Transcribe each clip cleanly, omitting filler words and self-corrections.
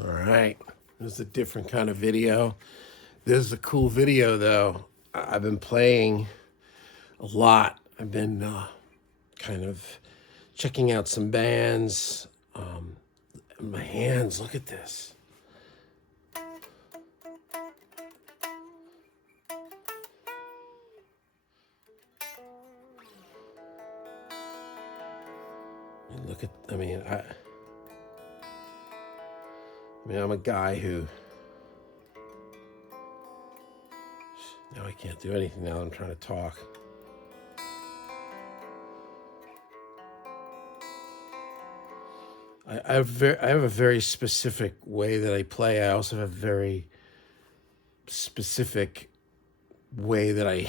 All right. This is a different kind of video. This is a cool video, though. I've been playing a lot. I've been kind of checking out some bands. My hands, look at this. Look at, I'm a guy who, now I can't do anything now. I'm trying to talk. I have a very specific way that I play. I also have a very specific way that I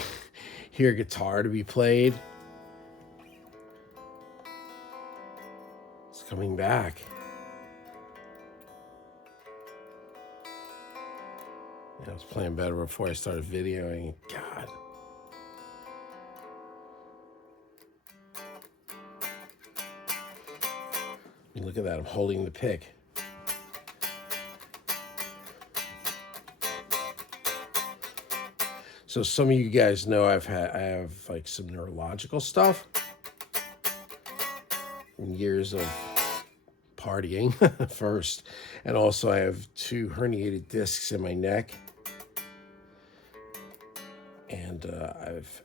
hear guitar to be played. It's coming back. Yeah, I was playing better before I started videoing. God. Look at that. I'm holding the pick. So some of you guys know I have like some neurological stuff. Years of partying first, and also I have 2 herniated discs in my neck, and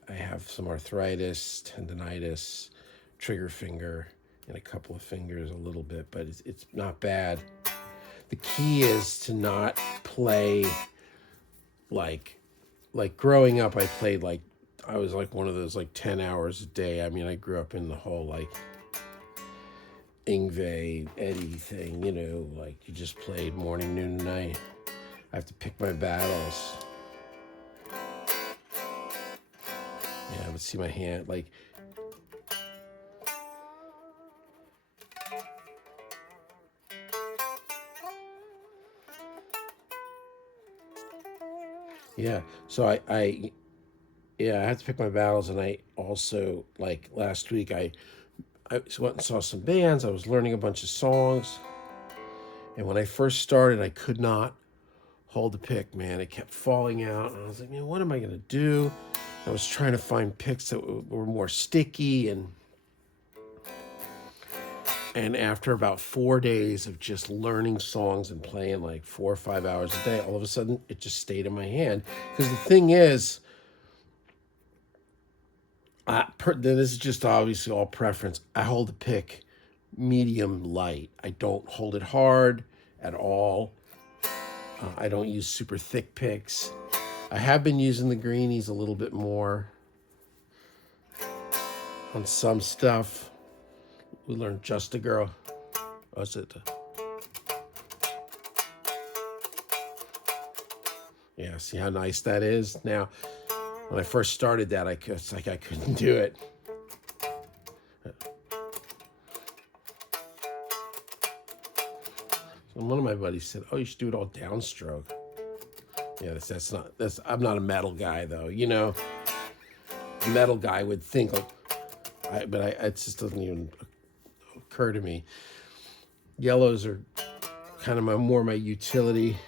I have some arthritis, tendonitis, trigger finger, and a couple of fingers a little bit, but it's not bad. The key is to not play like growing up. I played like I was like one of those like 10 hours a day. I mean, I grew up in the whole like Yngwie, Eddie thing, like you just played morning, noon, and night. I have to pick my battles. Yeah, but see my hand, like, yeah. So I have to pick my battles, and I also like last week I went and saw some bands. I was learning a bunch of songs, and when I first started, I could not hold the pick, man. It kept falling out, and I was like, man, what am I gonna do? I was trying to find picks that were more sticky, and after about 4 days of just learning songs and playing like 4 or 5 hours a day, all of a sudden it just stayed in my hand. Because the thing is, this is just obviously all preference. I hold the pick medium light. I don't hold it hard at all. I don't use super thick picks. I have been using the greenies a little bit more on some stuff. We learned Just a Girl. What's it? Yeah, see how nice that is? Now, when I first started that, it's like I couldn't do it. So one of my buddies said, "Oh, you should do it all downstroke." Yeah, I'm not a metal guy though. A metal guy would think like, it just doesn't even occur to me. Yellows are kind of more my utility.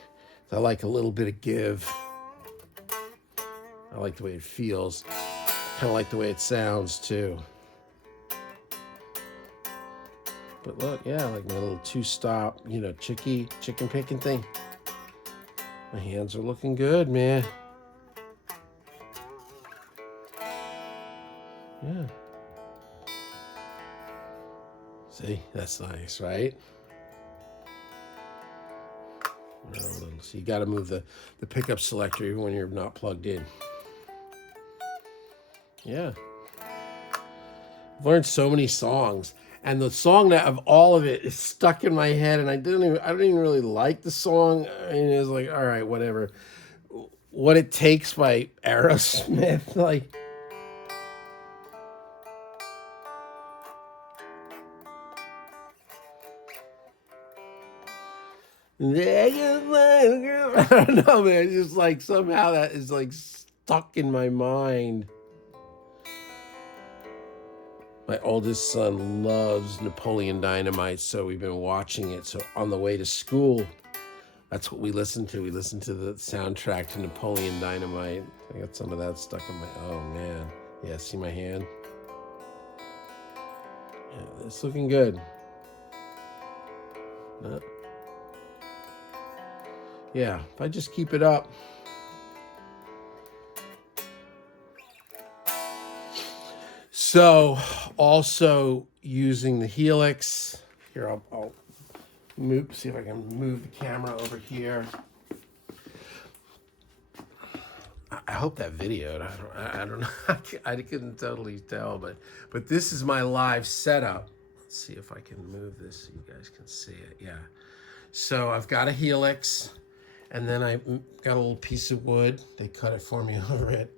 I like a little bit of give. I like the way it feels. Kind of like the way it sounds too. But look, yeah, like my little 2-stop, chicken picking thing. My hands are looking good, man. Yeah. See, that's nice, right? So you got to move the pickup selector even when you're not plugged in. Yeah. I've learned so many songs, and the song that of all of it is stuck in my head, and I don't even really like the song. I mean, it's like, all right, whatever. What It Takes by Aerosmith, like. I don't know, man. It's just like somehow that is like stuck in my mind. My oldest son loves Napoleon Dynamite, so we've been watching it. So on the way to school, That's what we listened to. We listened to the soundtrack to Napoleon Dynamite. I got some of that stuck in my. Oh man, yeah. See my hand? Yeah, it's looking good. Uh, yeah, if I just keep it up. So, also using the Helix. Here, I'll move. See if I can move the camera over here. I hope that videoed. I don't know. I couldn't totally tell, but this is my live setup. Let's see if I can move this so you guys can see it. Yeah. So I've got a Helix, and then I got a little piece of wood. They cut it for me over at,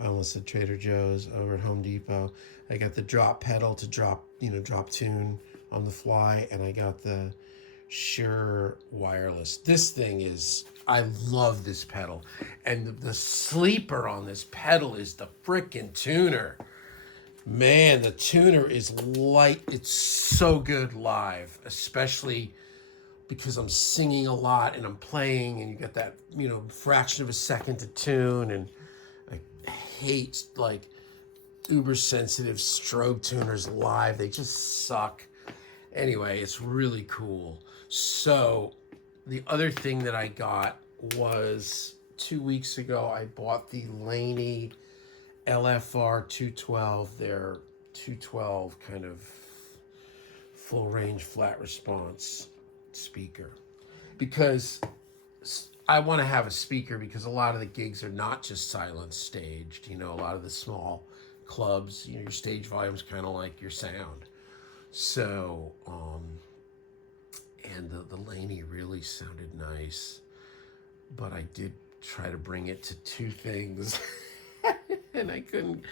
I almost said Trader Joe's, over at Home Depot. I got the drop pedal to drop tune on the fly, and I got the Shure wireless. This thing is, I love this pedal. And the sleeper on this pedal is the frickin' tuner. Man, the tuner is light. It's so good live, especially because I'm singing a lot and I'm playing, and you get that, fraction of a second to tune. And I hate like uber sensitive strobe tuners live. They just suck. Anyway, it's really cool. So the other thing that I got was 2 weeks ago, I bought the Laney LFR 212, their 212 kind of full range flat response speaker, because I want to have a speaker, because a lot of the gigs are not just silent staged. A lot of the small clubs, your stage volume's kind of like your sound. So, and the Laney really sounded nice, but I did try to bring it to two things, and I couldn't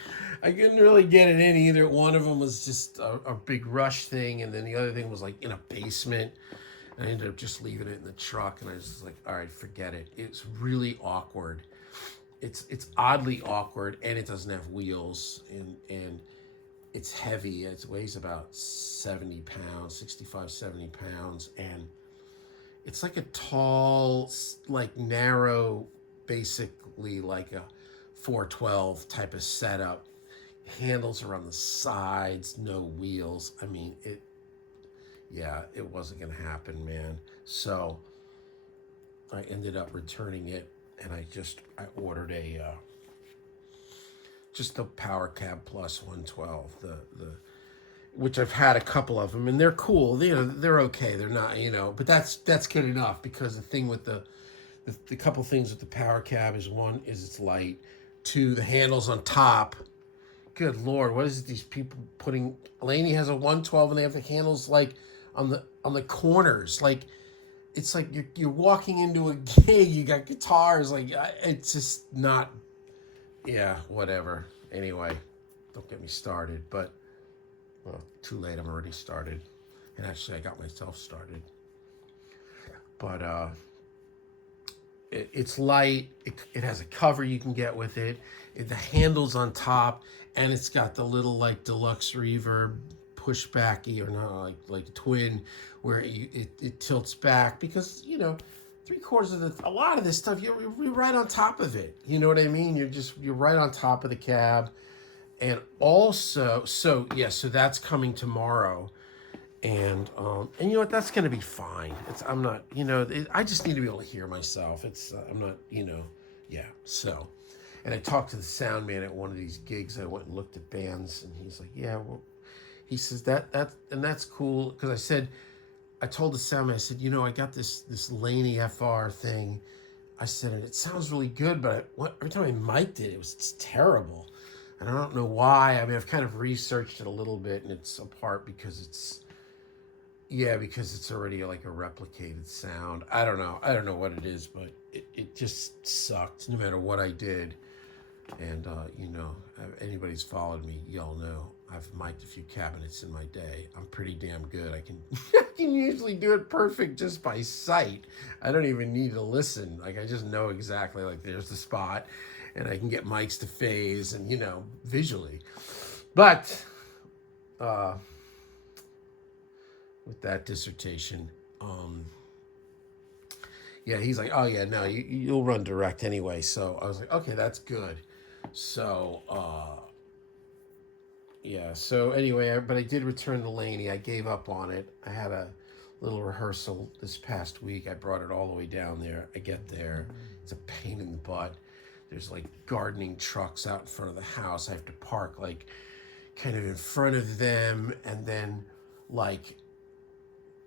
really get it in either. One of them was just a big Rush thing, and then the other thing was like in a basement. And I ended up just leaving it in the truck, and I was just like, all right, forget it. It's really awkward. It's oddly awkward, and it doesn't have wheels, and it's heavy. It weighs about 70 pounds, 65, 70 pounds. And it's like a tall, like narrow, basically like a 412 type of setup. Handles are on the sides, no wheels. I mean, it wasn't going to happen, man. So I ended up returning it, and I ordered just the Power Cab Plus 112, which I've had a couple of them, and they're cool. They're okay. They're not, but that's good enough, because the thing with the couple things with the Power Cab is, one is it's light, two, the handles on top. Good Lord, what is it these people putting? Laney has a 112, and they have the handles like on the corners, like it's like you're walking into a gig. You got guitars, like it's just not. Yeah, whatever. Anyway, don't get me started. But, well, too late. I'm already started. And actually, I got myself started. But it's light. It has a cover you can get with it. The handle's on top, and it's got the little like deluxe reverb pushbacky, or not, like twin, where it tilts back, because 3/4 of a lot of this stuff, you're right on top of it. You know what I mean? You're right on top of the cab. And also, so that's coming tomorrow. And you know what? That's going to be fine. I'm not, I just need to be able to hear myself. I'm not, yeah. So, and I talked to the sound man at one of these gigs. I went and looked at bands, and he's like, yeah, well, he says that's cool. Because I told the sound man, I said, I got this Laney FR thing. I said, and it sounds really good, but every time I mic'd it, it's terrible. And I don't know why. I mean, I've kind of researched it a little bit, and it's apart because it's already like a replicated sound. I don't know what it is, but it just sucked no matter what I did. And, if anybody's followed me, y'all know I've mic'd a few cabinets in my day. I'm pretty damn good. I can usually do it perfect just by sight. I don't even need to listen. Like, I just know exactly, like, there's the spot, and I can get mics to phase and, visually. But with that dissertation, Yeah, he's like, oh yeah, no, you'll run direct anyway. So I was like, okay, that's good. So yeah. So anyway, but I did return the Laney. I gave up on it. I had a little rehearsal this past week. I brought it all the way down there. I get there. It's a pain in the butt. There's like gardening trucks out in front of the house. I have to park like kind of in front of them, and then like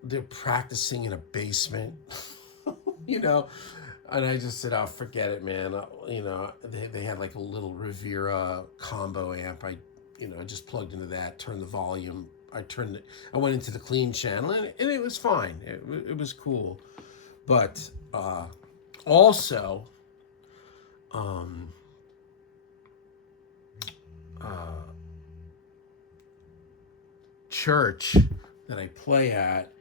they're practicing in a basement, you know. And I just said, "Oh, forget it, man." They had like a little Rivera combo amp. I just plugged into that, turned the volume. I went into the clean channel, and it was fine. It was cool. But also, um, uh, church that I play at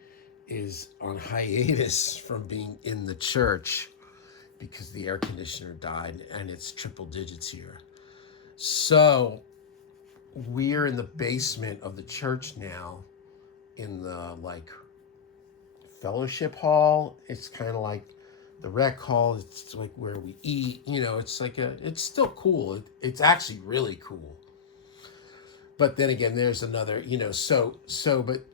is on hiatus from being in the church because the air conditioner died and it's triple digits here. So we're in the basement of the church now in the like fellowship hall. It's kind of like the rec hall. It's like where we eat. It's like it's still cool. It's actually really cool. But then again, there's another,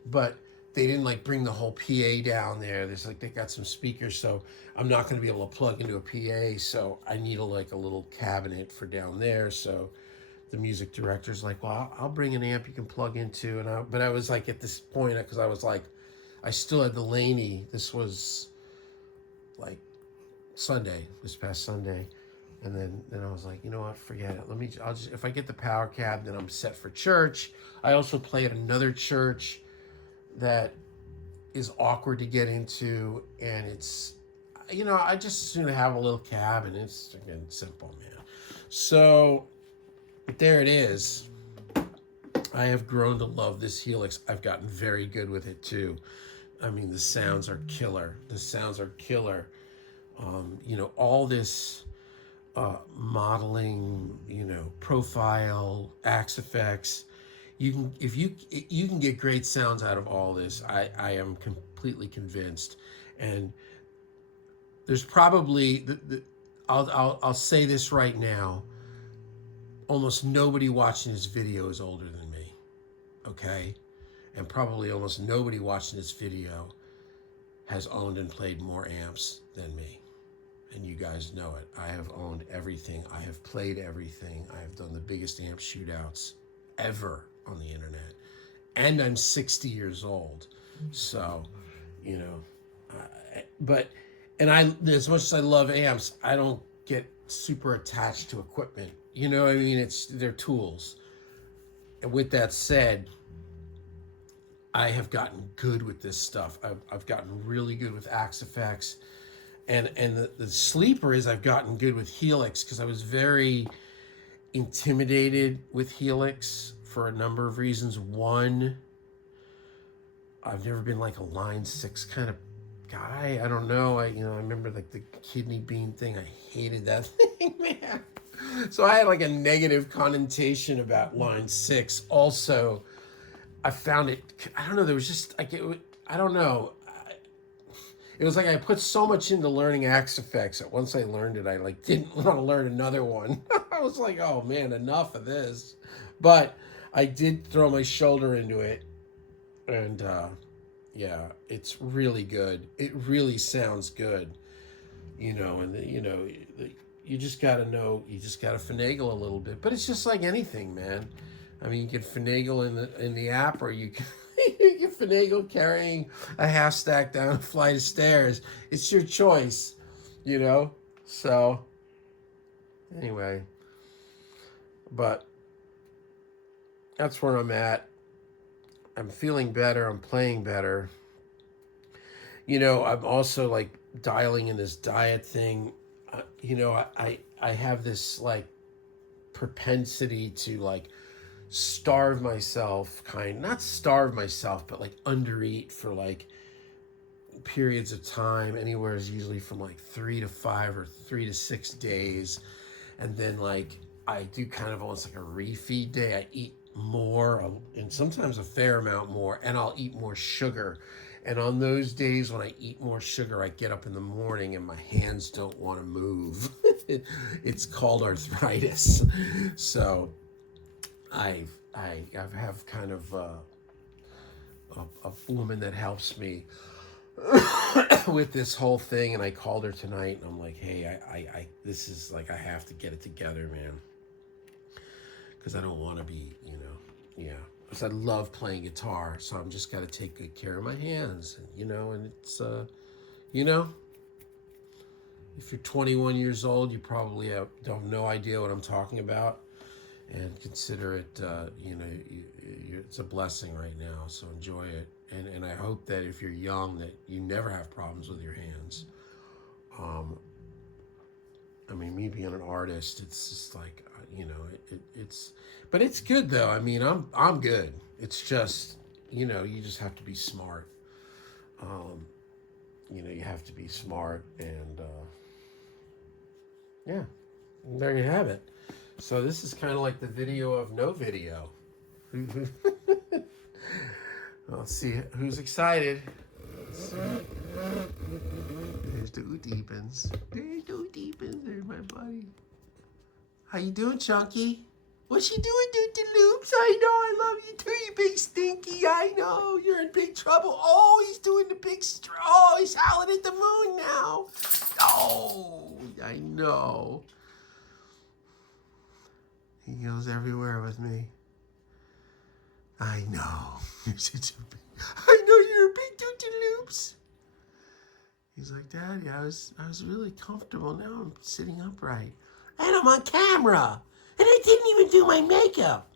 but they didn't like bring the whole PA down there. There's like they got some speakers, so I'm not going to be able to plug into a PA. So I need like a little cabinet for down there. So the music director's like, well, I'll bring an amp you can plug into. But I was like at this point because I was like, I still had the Laney. This was like this past Sunday. And then I was like, you know what, forget it. If I get the power cab, then I'm set for church. I also play at another church that is awkward to get into. And it's, I just as soon have a little cab, and it's, again, simple, man. So there it is. I have grown to love this Helix. I've gotten very good with it too. I mean, the sounds are killer. All this modeling, profile, axe effects. You can get great sounds out of all this. I am completely convinced. And there's probably I'll say this right now. Almost nobody watching this video is older than me. Okay? And probably almost nobody watching this video has owned and played more amps than me. And you guys know it. I have owned everything. I have played everything. I have done the biggest amp shootouts ever on the internet. And I'm 60 years old. So, as much as I love amps, I don't get super attached to equipment. You know what I mean? They're tools. And with that said, I have gotten good with this stuff. I've gotten really good with Axe Effects. And the sleeper is I've gotten good with Helix because I was very intimidated with Helix for a number of reasons. One, I've never been like a Line 6 kind of guy. I don't know. I remember like the kidney bean thing. I hated that thing, man. So I had like a negative connotation about Line 6. Also, I found it, I don't know, there was just like, I don't know. It was like I put so much into learning Axe Effects that once I learned it, I like didn't want to learn another one. I was like, oh man, enough of this. But I did throw my shoulder into it, and yeah, it's really good. It really sounds good, you just gotta know, you just gotta finagle a little bit. But it's just like anything, man. I mean, you can finagle in the app, or you can you can finagle carrying a half stack down a flight of stairs. It's your choice, So anyway, but that's where I'm at. I'm feeling better. I'm playing better. I'm also like dialing in this diet thing. I have this like propensity to like starve myself, not starve myself, but like undereat for like periods of time. Anywhere is usually from like 3 to 5 or 3 to 6 days. And then like I do kind of almost like a refeed day. I eat more, and sometimes a fair amount more, and I'll eat more sugar. And on those days when I eat more sugar, I get up in the morning and my hands don't want to move. It's called arthritis. So I have kind of a woman that helps me with this whole thing, and I called her tonight, and I'm like, hey, I this is like, I have to get it together, man, because I don't want to be, yeah. Because I love playing guitar, so I'm just got to take good care of my hands, and it's, you know, if you're 21 years old, you probably don't have no idea what I'm talking about, and consider it, it's a blessing right now, so enjoy it. And I hope that if you're young, that you never have problems with your hands. I mean, me being an artist, it's just like, it's, but it's good though. I mean, I'm good. It's just, you just have to be smart. You have to be smart, and yeah, and there you have it. So this is kind of like the video of no video. Let's see who's excited. There's the Deepens. There's the Deepens. There's my buddy. How you doing, Chunky? What's you doing, Doot Loops? I know, I love you too, you big stinky. I know, you're in big trouble. Oh, he's doing the big oh, he's howling at the moon now. Oh, I know. He goes everywhere with me. I know. You're such a big, I know you're a big Doot Loops. He's like, Daddy, I was really comfortable. Now I'm sitting upright. And I'm on camera. And I didn't even do my makeup.